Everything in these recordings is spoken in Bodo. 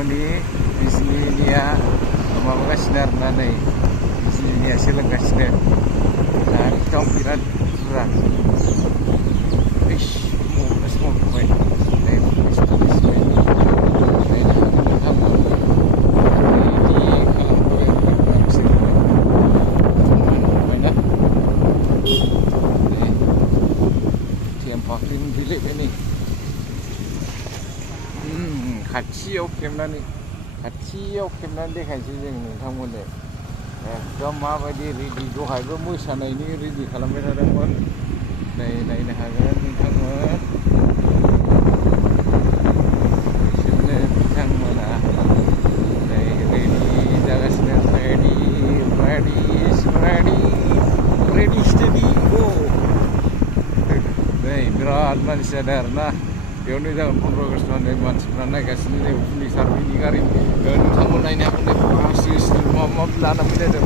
गथ'नि बिजनिनिया माबागासिनो आरोना नै बिजनिनिया सोलोंगासिनो एकदम बिराद बुरजा मावबाय नै फैगासिनो नायनो हागोन नोंथांमोन बिदि खालामबाय नुबायना नै थेमफाख्रि मोनफैलायबाय नै खाथियाव खेबनानै देखायनोसै जों नोंथांमोननो एकदम माबायदि रेडि दहायबो मोसानायनि रेडि खालामबाय थादोंमोन नै नायनो हागोन नोंथांमोन बिसोरनो बिथांमोना नै रेडि जागासिनो रेडि स्टेडि गो नै बिराद मानसि जादों आरोना बेयावनो जागोन 15 आगस्ट'आनो मानसिफ्रा नायगासिनो नै पुलिस आर्मिनि गारि नोंथांमोन नायनो हागोन नै बास माबा माबि लाना फैलायदों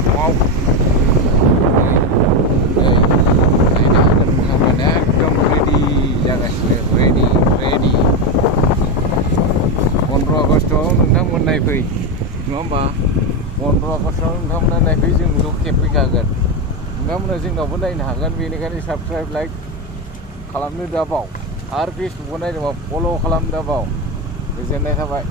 नायनो हागोन नोंथांमोन एकदम रेडि जागासिनो रेडि 15 आगस्ट'आव नोंथांमोन नायफै नङा होमबा 15 आगस्ट'आव नोंथांमोना नायफै जोंथ' खेबफैखागोन नोंथांमोना जोंनावबो नायनो हागोन बेनिखायनो साबस्क्राइब लाइक खालामनो दाबाव आरो फेसबुकआव नायदोंबा फल' खालामनो दाबाव गोजोननाय थाबाय